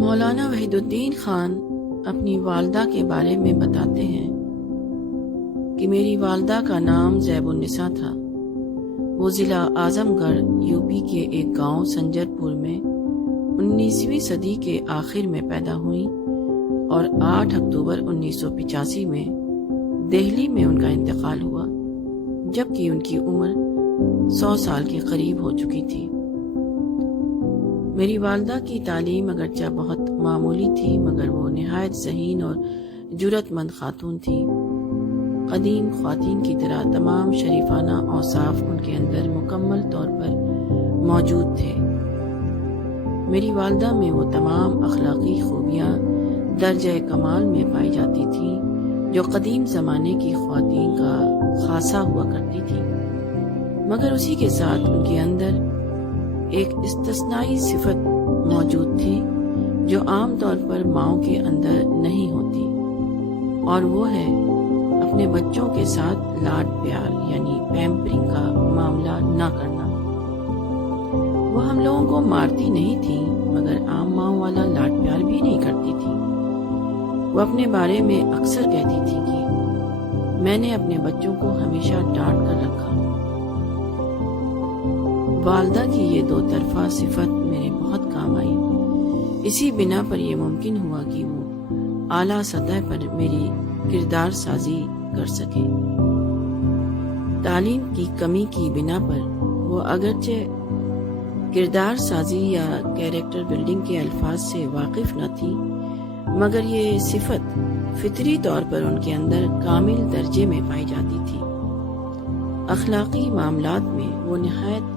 مولانا وحید الدین خان اپنی والدہ کے بارے میں بتاتے ہیں کہ میری والدہ کا نام زیب النساء تھا۔ وہ ضلع اعظم گڑھ یوپی کے ایک گاؤں سنجر پور میں 19ویں صدی کے آخر میں پیدا ہوئیں اور 8 اکتوبر 1985 میں دہلی میں ان کا انتقال ہوا، جبکہ ان کی عمر 100 سال کے قریب ہو چکی تھی۔ میری والدہ کی تعلیم اگرچہ بہت معمولی تھی، مگر وہ نہایت ذہین اور جرأت مند خاتون تھی۔ قدیم خواتین کی طرح تمام شریفانہ اوصاف ان کے اندر مکمل طور پر موجود تھے۔ میری والدہ میں وہ تمام اخلاقی خوبیاں درجہ کمال میں پائی جاتی تھیں جو قدیم زمانے کی خواتین کا خاصہ ہوا کرتی تھی، مگر اسی کے ساتھ ان کے اندر ایک استثنائی صفت موجود تھی جو عام طور پر ماؤں کے اندر نہیں ہوتی، اور وہ ہے اپنے بچوں کے ساتھ لاڈ پیار یعنی پیمپرنگ کا معاملہ نہ کرنا۔ وہ ہم لوگوں کو مارتی نہیں تھی، مگر عام ماؤں والا لاڈ پیار بھی نہیں کرتی تھی۔ وہ اپنے بارے میں اکثر کہتی تھی کہ میں نے اپنے بچوں کو ہمیشہ ڈانٹ کر رکھا۔ والدہ کی یہ دو طرفہ صفت میرے بہت کام آئی۔ اسی بنا پر یہ ممکن ہوا کہ وہ اعلیٰ سطح پر میری کردار سازی کر سکے۔ تعلیم کی کمی کی بنا پر وہ اگرچہ کردار سازی یا کیریکٹر بلڈنگ کے الفاظ سے واقف نہ تھی، مگر یہ صفت فطری طور پر ان کے اندر کامل درجے میں پائی جاتی تھی۔ اخلاقی معاملات میں وہ نہایت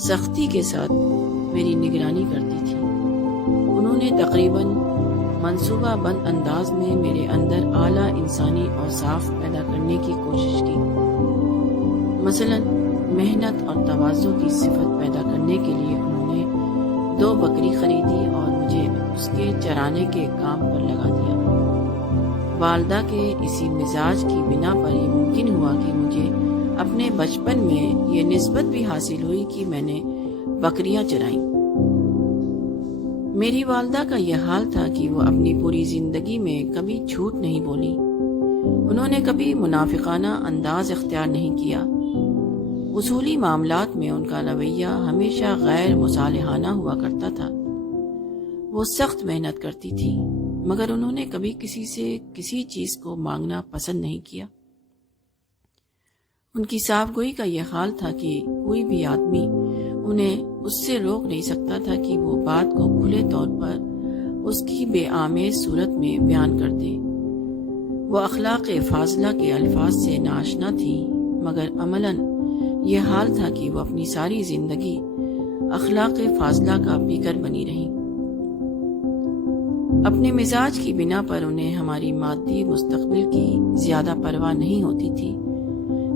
سختی کے ساتھ میری نگرانی کرتی تھی۔ انہوں نے تقریباً منصوبہ بند انداز میں میرے اندر اعلیٰ انسانی اوصاف پیدا کرنے کی کوشش کی۔ مثلاً محنت اور تواضع کی صفت پیدا کرنے کے لیے انہوں نے 2 بکری خریدی اور مجھے اس کے چرانے کے کام پر لگا دیا۔ والدہ کے اسی مزاج کی بنا پر یہ ممکن ہوا کہ مجھے اپنے بچپن میں یہ نسبت بھی حاصل ہوئی کہ میں نے بکریاں چرائیں۔ میری والدہ کا یہ حال تھا کہ وہ اپنی پوری زندگی میں کبھی جھوٹ نہیں بولی۔ انہوں نے کبھی منافقانہ انداز اختیار نہیں کیا۔ اصولی معاملات میں ان کا رویہ ہمیشہ غیر مصالحانہ ہوا کرتا تھا۔ وہ سخت محنت کرتی تھی، مگر انہوں نے کبھی کسی سے کسی چیز کو مانگنا پسند نہیں کیا۔ ان کی صاف گوئی کا یہ حال تھا کہ کوئی بھی آدمی انہیں اس سے روک نہیں سکتا تھا کہ وہ بات کو کھلے طور پر اس کی بے آمیز صورت میں بیان کر دے۔ وہ اخلاق فاضلہ کے الفاظ سے ناآشنا تھی، مگر عملاً یہ حال تھا کہ وہ اپنی ساری زندگی اخلاق فاضلہ کا پیکر بنی رہی۔ اپنے مزاج کی بنا پر انہیں ہماری مادی مستقبل کی زیادہ پرواہ نہیں ہوتی تھی۔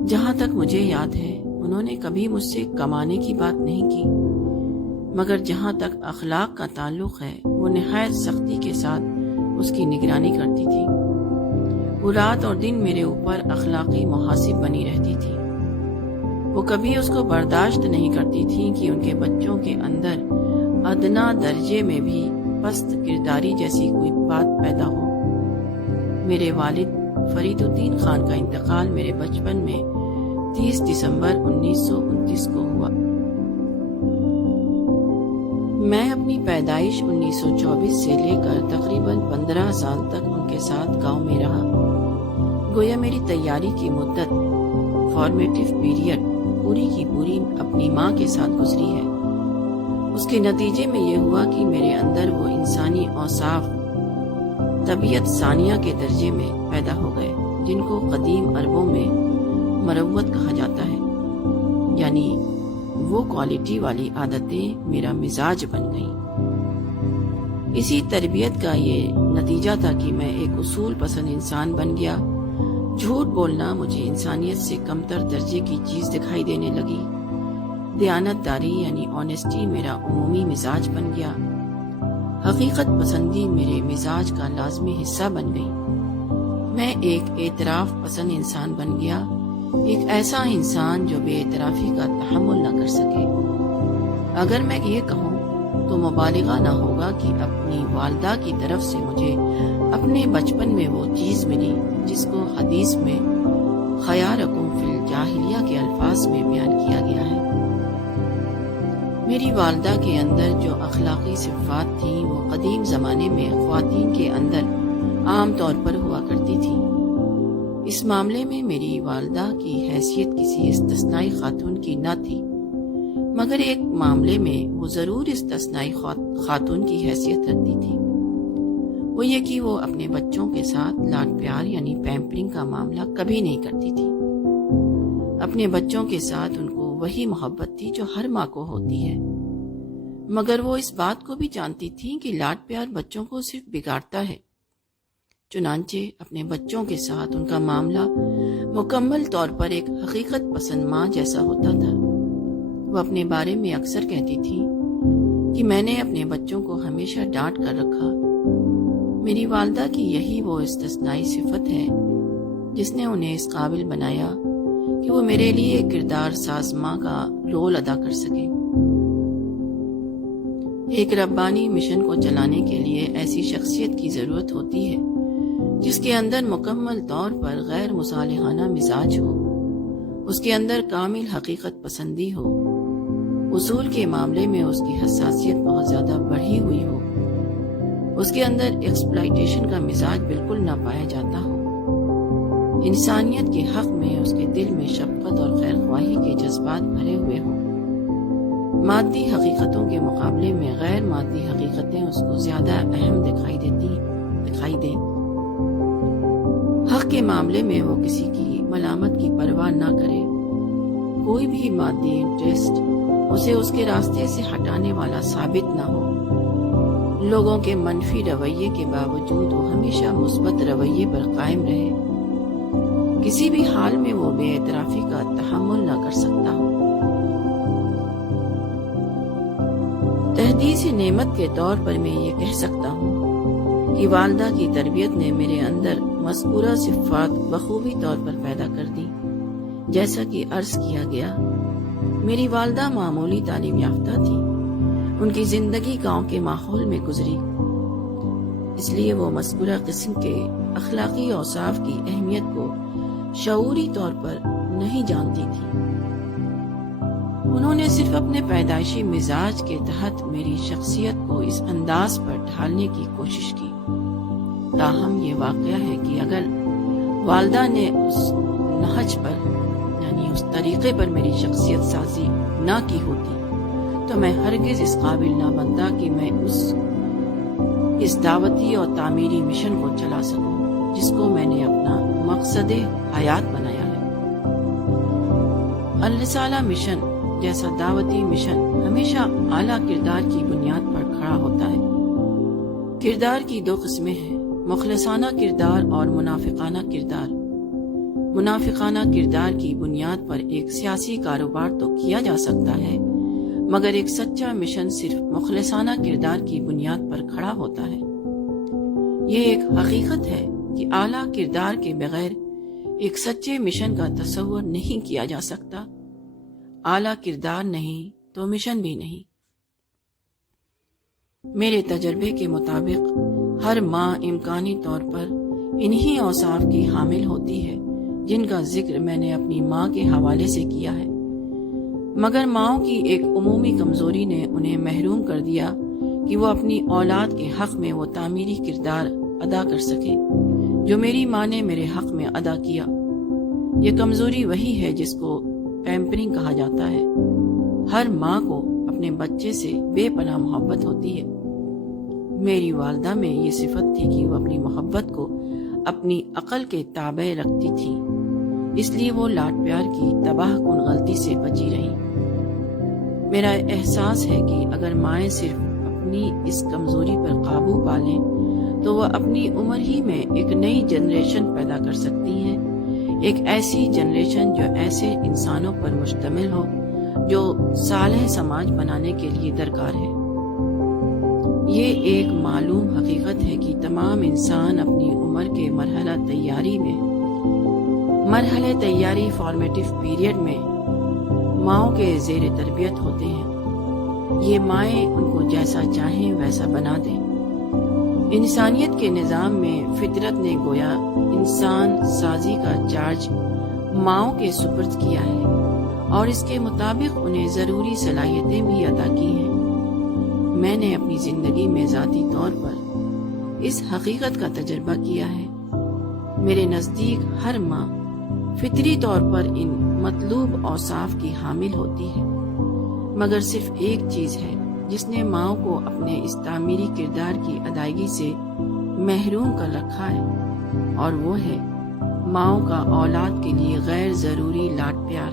جہاں تک مجھے یاد ہے انہوں نے کبھی مجھ سے کمانے کی بات نہیں کی، مگر جہاں تک اخلاق کا تعلق ہے وہ نہایت سختی کے ساتھ اس کی نگرانی کرتی تھی۔ وہ رات اور دن میرے اوپر اخلاقی محاسب بنی رہتی تھی۔ وہ کبھی اس کو برداشت نہیں کرتی تھی کہ ان کے بچوں کے اندر ادنا درجے میں بھی پست کرداری جیسی کوئی بات پیدا ہو۔ میرے والد فرید الدین خان کا انتقال میرے بچپن میں 30 دسمبر 1929 کو ہوا۔ میں اپنی پیدائش 1924 سے لے کر تقریباً 15 سال تک ان کے ساتھ گاؤں میں رہا۔ گویا میری تیاری کی مدت فارمیٹیو پیریڈ پوری کی پوری اپنی ماں کے ساتھ گزری ہے۔ اس کے نتیجے میں یہ ہوا کہ میرے اندر وہ انسانی اوصاف طبیعت ثانیہ کے درجے میں پیدا ہو گئے جن کو قدیم عربوں میں مروت کہا جاتا ہے، یعنی وہ کوالٹی والی عادتیں میرا مزاج بن گئیں۔ اسی تربیت کا یہ نتیجہ تھا کہ میں ایک اصول پسند انسان بن گیا۔ جھوٹ بولنا مجھے انسانیت سے کمتر درجے کی چیز دکھائی دینے لگی۔ دیانت داری یعنی آنیسٹی میرا عمومی مزاج بن گیا۔ حقیقت پسندی میرے مزاج کا لازمی حصہ بن گئی۔ میں ایک اعتراف پسند انسان بن گیا، ایک ایسا انسان جو بے اعترافی کا تحمل نہ کر سکے۔ اگر میں یہ کہوں تو مبالغہ نہ ہوگا کہ اپنی والدہ کی طرف سے مجھے اپنے بچپن میں وہ چیز ملی جس کو حدیث میں خیارکم فی الجاہلیہ کے الفاظ میں بیان کیا گیا ہے۔ میری والدہ کے اندر جو اخلاقی صفات تھیں وہ قدیم زمانے میں خواتین کے اندر عام طور پر ہوا کرتی تھی۔ اس معاملے میں میری والدہ کی حیثیت کسی استثنائی خاتون کی نہ تھی، مگر ایک معاملے میں وہ ضرور استثنائی خاتون کی حیثیت رکھتی تھی، وہ یہ کہ وہ اپنے بچوں کے ساتھ لاڈ پیار یعنی پیمپرنگ کا معاملہ کبھی نہیں کرتی تھی۔ اپنے بچوں کے ساتھ ان کو وہی محبت تھی جو ہر ماں کو ہوتی ہے، مگر وہ اس بات کو بھی جانتی تھی کہ لاڈ پیار بچوں کو صرف بگاڑتا ہے۔ چنانچہ اپنے بچوں کے ساتھ ان کا معاملہ مکمل طور پر ایک حقیقت پسند ماں جیسا ہوتا تھا۔ وہ اپنے بارے میں اکثر کہتی تھی کہ میں نے اپنے بچوں کو ہمیشہ ڈانٹ کر رکھا۔ میری والدہ کی یہی وہ استثنائی صفت ہے جس نے انہیں اس قابل بنایا کہ وہ میرے لیے کردار ساز ماں کا رول ادا کر سکیں۔ ایک ربانی مشن کو چلانے کے لیے ایسی شخصیت کی ضرورت ہوتی ہے جس کے اندر مکمل طور پر غیر مصالحانہ مزاج ہو، اس کے اندر کامل حقیقت پسندی ہو، اصول کے معاملے میں اس کی حساسیت بہت زیادہ بڑھی ہوئی ہو، اس کے اندر ایکسپلائٹیشن کا مزاج بالکل نہ پایا جاتا ہو، انسانیت کے حق میں اس کے دل میں شفقت اور خیر خواہی کے جذبات بھرے ہوئے ہوں۔ مادی حقیقتوں کے مقابلے میں غیر مادی حقیقتیں اس کو زیادہ اہم دکھائی دیں۔ حق کے معاملے میں وہ کسی کی ملامت کی پرواہ نہ کرے، کوئی بھی مادی انٹرسٹ اسے اس کے راستے سے ہٹانے والا ثابت نہ ہو۔ لوگوں کے منفی رویے کے باوجود وہ ہمیشہ مثبت رویے پر قائم رہے، کسی بھی حال میں وہ بے اعترافی کا تحمل نہ کر سکتا ہو۔ تحدیث نعمت کے طور پر میں یہ کہہ سکتا ہوں کہ والدہ کی تربیت نے میرے اندر مذکورہ صفات بخوبی طور پر پیدا کر دی۔ جیسا کہ عرض کیا گیا، میری والدہ معمولی تعلیم یافتہ تھی، ان کی زندگی گاؤں کے ماحول میں گزری، اس لیے وہ مذکورہ قسم کے اخلاقی اوصاف کی اہمیت کو شعوری طور پر نہیں جانتی تھی۔ انہوں نے صرف اپنے پیدائشی مزاج کے تحت میری شخصیت کو اس انداز پر ڈھالنے کی کوشش کی۔ تاہم یہ واقعہ ہے کہ اگر والدہ نے اس نہج پر یعنی اس طریقے پر میری شخصیت سازی نہ کی ہوتی تو میں ہرگز اس قابل نہ بنتا کہ میں اس دعوتی اور تعمیری مشن کو چلا سکوں جس کو میں نے اپنا مقصد حیات بنایا ہے۔ الرسالہ مشن جیسا دعوتی مشن ہمیشہ اعلیٰ کردار کی بنیاد پر کھڑا ہوتا ہے۔ کردار کی دو قسمیں ہیں، مخلصانہ کردار اور منافقانہ کردار۔ منافقانہ کردار کی بنیاد پر ایک سیاسی کاروبار تو کیا جا سکتا ہے، مگر ایک سچا مشن صرف مخلصانہ کردار کی بنیاد پر کھڑا ہوتا ہے۔ یہ ایک حقیقت ہے کہ اعلیٰ کردار کے بغیر ایک سچے مشن کا تصور نہیں کیا جا سکتا۔ اعلیٰ کردار نہیں تو مشن بھی نہیں۔ میرے تجربے کے مطابق ہر ماں امکانی طور پر انہی اوصاف کی حامل ہوتی ہے جن کا ذکر میں نے اپنی ماں کے حوالے سے کیا ہے، مگر ماؤں کی ایک عمومی کمزوری نے انہیں محروم کر دیا کہ وہ اپنی اولاد کے حق میں وہ تعمیری کردار ادا کر سکے جو میری ماں نے میرے حق میں ادا کیا۔ یہ کمزوری وہی ہے جس کو پیمپرنگ کہا جاتا ہے۔ ہر ماں کو اپنے بچے سے بے پناہ محبت ہوتی ہے۔ میری والدہ میں یہ صفت تھی کہ وہ اپنی محبت کو اپنی عقل کے تابع رکھتی تھی، اس لیے وہ لاڈ پیار کی تباہ کن غلطی سے بچی رہی۔ میرا احساس ہے کہ اگر مائیں صرف اپنی اس کمزوری پر قابو پا لیں تو وہ اپنی عمر ہی میں ایک نئی جنریشن پیدا کر سکتی ہیں، ایک ایسی جنریشن جو ایسے انسانوں پر مشتمل ہو جو صالح سماج بنانے کے لیے درکار ہے۔ یہ ایک معلوم حقیقت ہے کہ تمام انسان اپنی عمر کے مرحلہ تیاری فارمیٹیو پیریڈ میں ماؤں کے زیر تربیت ہوتے ہیں۔ یہ مائیں ان کو جیسا چاہیں ویسا بنا دیں۔ انسانیت کے نظام میں فطرت نے گویا انسان سازی کا چارج ماؤں کے سپرد کیا ہے اور اس کے مطابق انہیں ضروری صلاحیتیں بھی عطا کی ہیں۔ میں نے اپنی زندگی میں ذاتی طور پر اس حقیقت کا تجربہ کیا ہے۔ میرے نزدیک ہر ماں فطری طور پر ان مطلوب اوصاف کی حامل ہوتی ہے، مگر صرف ایک چیز ہے جس نے ماؤں کو اپنے اس تعمیری کردار کی ادائیگی سے محروم کر رکھا ہے، اور وہ ہے ماؤں کا اولاد کے لیے غیر ضروری لاڈ پیار۔